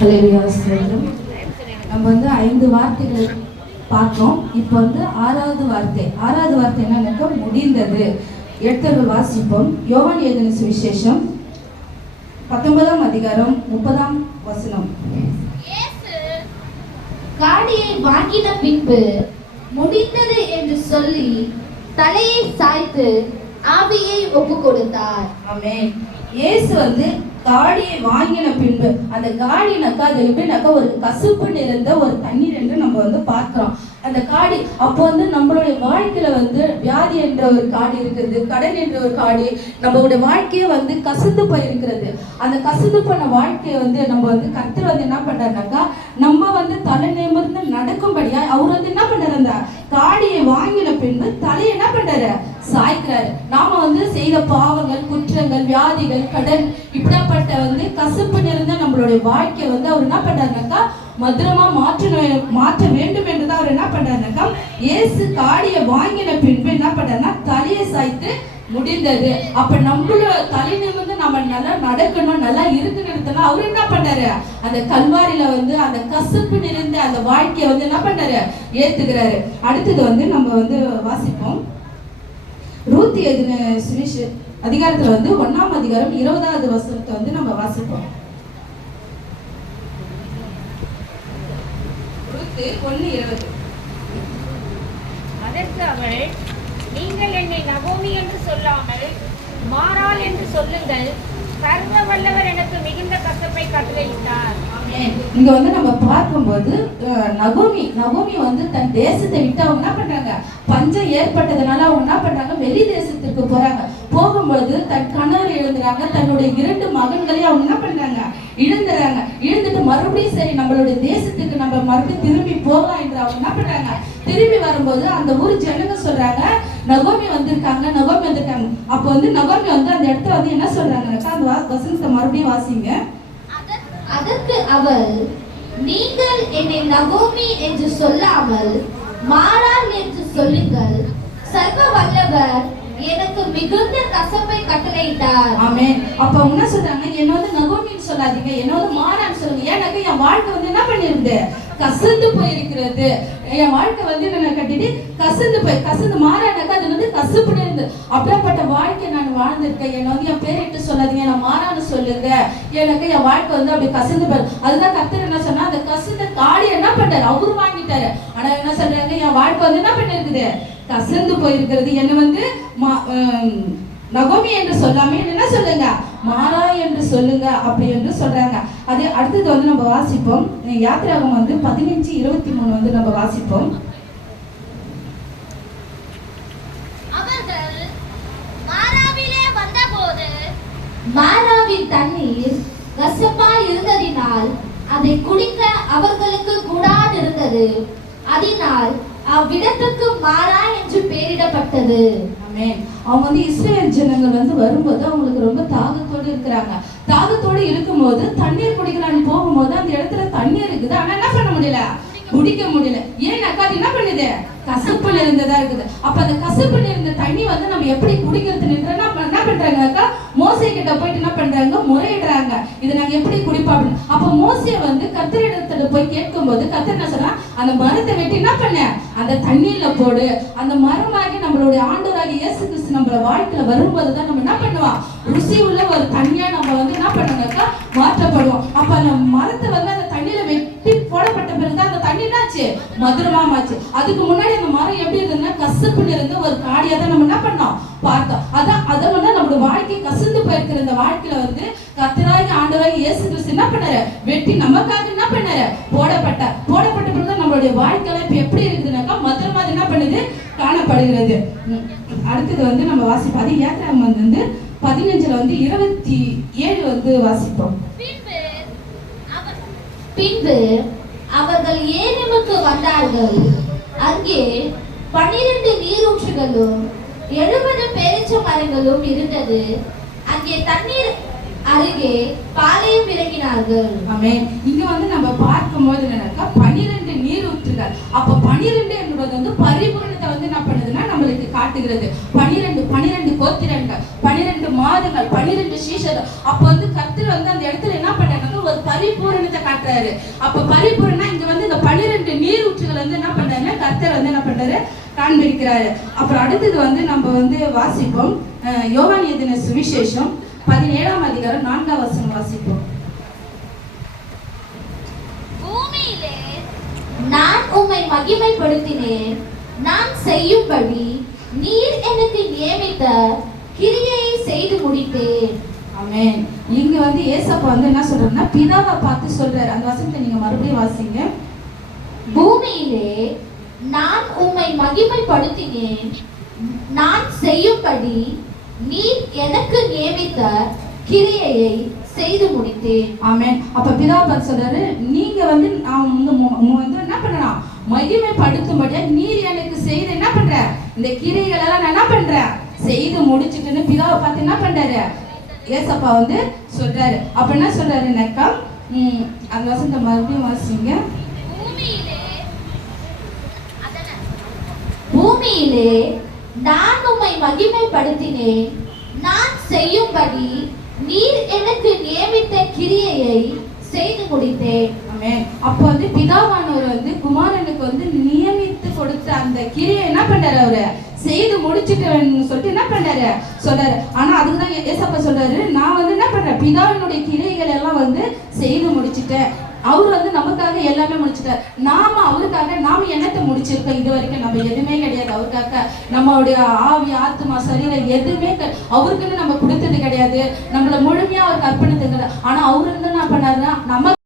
ஹல்லேலூயா ஸ்தோத்திரம். நம்ம வந்து 5 வார்த்தைகள் பார்த்தோம். இப்போ வந்து ஆறாவது வார்த்தை என்னன்னாக்கா முடிந்தது. எடுத்தவர்கள் வாசிப்போம். யோவான் எழுதின சுவிசேஷம் 19ஆம் அதிகாரம் 30ஆம் வசனம். காடியை வாங்கின பின்பு முடிந்தது என்று சொல்லி தலையை சாய்த்து ஆவியை ஒப்பு கொடுத்தார். ஆமென். இயேசு வந்து காடியை வாங்கின பின்பு, அந்த காடினாக்கா அது எப்படின்னாக்கா ஒரு கசுப்பு நிறைந்த ஒரு தண்ணீர் என்று நம்ம வந்து பார்க்கிறோம். அந்த காடி அப்போ வந்து நம்மளுடைய வாழ்க்கையில வந்து வியாதி என்ற ஒரு காடி இருக்கிறது, கடன் என்ற ஒரு காடி, நம்மளுடைய வாழ்க்கையை வந்து கசந்து போயிருக்கிறது. அந்த கசந்து போன வாழ்க்கையை வந்து நம்ம வந்து கர்த்தர் வந்து என்ன பண்றாருனாக்கா நம்ம வந்து தலை நிமிர்ந்து நடக்கும்படியா அவர் வந்து என்ன பண்றாரு, அந்த காடியை வாங்கின பின்பு தலையை என்ன பண்றாரு, சாய்க்கிறாரு. நாம வந்து செய்த பாவங்கள், குற்றங்கள், வியாதிகள், கடன் இப்படிப்பட்ட வந்து கசப்பு நிறைந்த நம்மளுடைய வாழ்க்கையை வந்து அவர் என்ன பண்றாருனாக்கா மதுரமா மாற்ற வேண்டும் என்றுதான் அவர் என்ன பண்றாருனாக்கா இயேசு காடியை வாங்கின பின்பு என்ன பண்றாருன்னா தலையை சாய்த்து முடிந்தது. அப்ப நம்மளோட தலை நிமிர்ந்து நம்ம நல்லா நடக்கணும், நல்லா இருக்கணும். அவர் என்ன பண்ணாரு, அந்த கல்வாரியில வந்து அந்த கசப்பு நிறைந்த அந்த வாழ்க்கையை வந்து என்ன பண்ணாரு, ஏத்துக்கிறாரு. அடுத்தது வந்து நம்ம வந்து வாசிப்போம். ரூத் எழுதின சுவிசேஷ அதிகாரத்துல வந்து 1ஆம் அதிகாரம் 20வது வசனத்தை வந்து நம்ம வாசிப்போம். ரூத் 1:20. அதற்கு அவள், நீங்கள் என்னை நகோமி என்று சொல்லாமல் மாறாள் என்று சொல்லுங்கள், சர்வ வல்லவர் எனக்கு மிகுந்த கசப்பை கட்டளையிட்டார். இங்க வந்து நம்ம பார்க்கும்போது நகோமி வந்து தன் தேசத்தை விட்டு அவங்க என்ன பண்றாங்க, பஞ்சம் ஏற்பட்டதுனால அவங்க என்ன பண்றாங்க, வெளி தேசத்துக்கு போறாங்க. போகும்போது தன் கணவர் இழந்துறாங்க, தன்னுடைய 2 மகன்களையும் அவங்க என்ன பண்றாங்க, இழந்துட்டு மறுபடியும் சரி நம்மளுடைய தேசத்துக்கு நம்ம மறுபடியும் திரும்பி போகலாம் என்று அவங்க என்ன பண்றாங்க. திரும்பி வரும்போது அந்த ஊர் ஜனங்க சொல்றாங்க, நகோமி வந்திருக்காங்க. அப்போ வந்து நகோமி வந்து அந்த இடத்துல வந்து என்ன சொல்றாங்கன்னாக்கா, அந்த வசனத்தை மறுபடியும் வாசிங்க. அதற்கு அவள், நீங்கள் என்னை நகோமி என்று சொல்லாமல் மாறாள் என்று சொல்லுங்கள், சர்வ வல்லவர் எனக்கு மிகுந்த கசப்பை கட்டளையிட்டார். ஆமென். அப்ப என்ன சொல்றாங்க, என்ன வந்து நகோமின்னு சொல்லாதீங்க, என்ன வந்து மாறான்னு சொல்லுங்க. ஏன்னாக்கா என் வாழ்க்கை வந்து என்ன பண்ணிருது, கசந்து போயிருக்கிறது. என் வாழ்க்கை வந்து என்ன கட்டிட்டு கசந்து மாறானாக்கா அது வந்து கசுப்புன்னு இருந்து அப்படிப்பட்ட வாழ்க்கை நான் வாழ்ந்திருக்கேன். என்ன வந்து என் பேரிட்டு சொல்லாதீங்க, நான் மாறான்னு சொல்லுங்க. எனக்கு என் வாழ்க்கை வந்து அப்படி கசந்து போய், அதுதான் கர்த்தர் என்ன சொன்னா, அந்த கசந்த காடி என்ன பண்றாரு, அவரு வாங்கிட்டாரு. ஆனா என்ன சொல்றாங்க, என் வாழ்க்கை வந்து என்ன பண்ணிருக்குது, கசந்து போயிருக்கிறது. என்ன வந்து நகோமி என்று சொல்லாம என்ன சொல்லுங்க, மாறா என்று சொல்லுங்க அப்படி என்று சொல்றாங்க. அது அடுத்தது வந்து நம்ம வாசிப்போம். யாத்திராகம் வந்து 15:23 வந்து நம்ம வாசிப்போம். அவர்கள் மாராவிலே வந்தபோது மாராவின் தண்ணீர் கசப்பாய் இருந்ததினால் அதை குடிக்க அவர்களுக்கு கூடாதிருந்தது. அதனால் அவ்விடத்துக்கு மாறா என்று பெயரிடப்பட்டது. ஆமென். அவங்க வந்து இஸ்ரவேல் ஜனங்கள் வந்து வரும்போது அவங்களுக்கு ரொம்ப தாகத்தோடு இருக்கிறாங்க. தாகத்தோடு இருக்கும்போது தண்ணீர் குடிக்கலான்னு போகும்போது அந்த இடத்துல தண்ணீர் இருக்குது, ஆனா என்ன பண்ண முடியல, குடிக்க முடியல. ஏன்னாக்கா அது என்ன பண்ணுது, கசப்பு நிறைந்ததா இருக்குது. அப்ப அந்த கசப்பு நிறைந்த தண்ணி வந்து நம்ம எப்படி குடிக்கிறது என்ன பண்றாங்கனாக்கா மோசே கிட்ட போயிட்டு என்ன பண்றாங்க, முறையிடுறாங்க, இதை நாங்க எப்படி குடிப்போம் அப்படின்னு. அப்ப மோசே வந்து கர்த்தரிடத்துல போய் கேட்கும்போது கர்த்தர் என்ன சொன்னா, அந்த மரத்தை வெட்டி என்ன பண்ண, அந்த தண்ணீர்ல போடு. அந்த மரமாகி நம்மளுடைய ஆண்டவராகிய இயேசு கிறிஸ்து நம்மள வாழ்க்கையில வரும்போதுதான் நம்ம என்ன பண்ணுவோம், ருசி உள்ள ஒரு தண்ணியா நம்ம வந்து என்ன பண்ணனாக்கா மாற்றப்படுவோம். அப்ப அந்த மரத்தை வந்து அந்த தண்ணியில வெட்டி போடப்பட்ட பிறகுதான் அந்த தண்ணி என்னாச்சு, மதுரமாச்சு. அதுக்கு முன்னாடி அந்த மரம் எப்படி இருந்ததுன்னா கசப்பு நிறைந்த ஒரு காடியா தான் நம்ம என்ன பண்ணோம், பார்த்தோம். அதை வந்து நம்மளோட வாழ்க்கை கசந்து போயிருக்கிற இந்த வாழ்க்கையில வந்து கர்த்தராகிய ஆண்டவராகிய இயேசு கிறிஸ்து என்ன பண்ணாரு, வெட்டி நமக்காக என்ன பண்ணாரு, போடப்பட்ட பிறகுதான் நம்மளுடைய வாழ்க்கையில இப்ப எப்படி இருக்குதுனாக்கா மதுரமா என்ன பண்ணுது, காணப்படுகிறது. அடுத்தது வந்து நம்ம வாசிப்போம். அது யாத்திராகம் வந்து 15 வந்து 27 வந்து வாசிப்போம். பின்பு அவர்கள் ஏரிமுக்கு வந்தார்கள். அங்கே 12 நீரூற்றுகளும் 70 பேரீச்ச மரங்களும் இருந்தது. அங்கே தண்ணீர் அருகே பாளையம் இறங்கினார்கள். ஆமென். இங்க வந்து நம்ம பார்க்கும்போது என்னன்னாக்கா 12 நீரூற்றுகள். அப்ப 12 என்பது வந்து பரிபூரணத்தை வந்து என்ன பண்ணுதுன்னா நம்மளுக்கு காட்டுகிறது. 12 கோத்திரங்கள், 12 மாதங்கள், 12 சீஷர்கள். அப்ப வந்து கர்த்தர் வந்து அந்த இடத்துல என்ன பண்றாங்க, ஒரு பரிபூரணத்தை காட்டுறாரு. அப்ப பரிபூரணா இங்க வந்து இந்த 12 நீரூற்றுகள் வந்து என்ன பண்றாருன்னா கர்த்தர் வந்து என்ன பண்றாரு காண்பிக்கிறாரு. அப்புறம் அடுத்தது வந்து நம்ம வந்து வாசிப்போம். யோவான் எழுதின சுவிசேஷம் 17ஆம் அதிகாரம் 4ஆம் வசனம் வாசிப்போம். பூமியிலே நான் உம்மை மகிமைப்படுத்தினேன், நான் செய்யும்படி நீர் எனக்கு நியமித்த கிரியையை செய்து முடித்தேன். ஆமென். இங்க வந்து ஏசப்பா வந்து என்ன சொல்றாருன்னா பிதாவை பார்த்து சொல்றாரு. அந்த வசனத்தை நீங்க மறுபடியும் வாசிங்க. பூமியிலே நான் உம்மை மகிமைப்படுத்தினேன், நான் செய்யும்படி நீர் எனக்கு நியமித்த கிரியையை செய்து முடித்தேன். ஆமென். அப்ப பிதாவை பார்த்து சொல்றாரு, நீங்க வந்து நான் வந்து என்ன பண்ணலாம் மகிமைப்படுத்தும்படியா நீர் எனக்கு செய்து என்ன பண்ற இந்த கிரியைகள் எல்லாம் நான் என்ன பண்றேன் செய்து முடிச்சுட்டுன்னு பிதாவை பார்த்து என்ன பண்றாரு ஏசப்பா வந்து சொல்றாரு. அப்ப என்ன சொல்றாருன்னாக்கா அந்த வசனத்தை மறுபடியும் வாசிங்க. பூமியிலே நான் உம்மை மகிமைப்படுத்தினேன், நான் செய்யும்படி நீர் எனக்கு நியமித்த கிரியையை செய்து முடித்தேன். ஆமென். அப்ப வந்து பிதாவானவர் வந்து குமாரனுக்கு வந்து நியமித்து கொடுத்த அந்த கிரியை என்ன பண்றாரு அவரு செய்து முடிச்சுட்டேன்னு சொல்லிட்டு என்ன பண்றாரு சொல்றாரு. ஆனா அதுக்குதான் ஏசப்பா சொல்றாரு, நான் வந்து என்ன பண்றேன் பிதாவினுடைய கிரியைகள் எல்லாம் வந்து செய்து முடிச்சுட்டேன். அவர் வந்து நமக்காக எல்லாமே முடிச்சுட்டார். நாம அவருக்காக நாம என்னத்தை முடிச்சிருக்கோம் இது வரைக்கும்? நம்ம எதுவுமே கிடையாது அவருக்காக. நம்மளுடைய ஆவி ஆத்மா சரீரம் எதுவுமே அவருக்குன்னு நம்ம கொடுத்தது கிடையாது. நம்மள முழுமையா அவருக்கு அர்ப்பணித்தது கிடையாது. ஆனா அவரு வந்து என்ன பண்ணாருன்னா நம்ம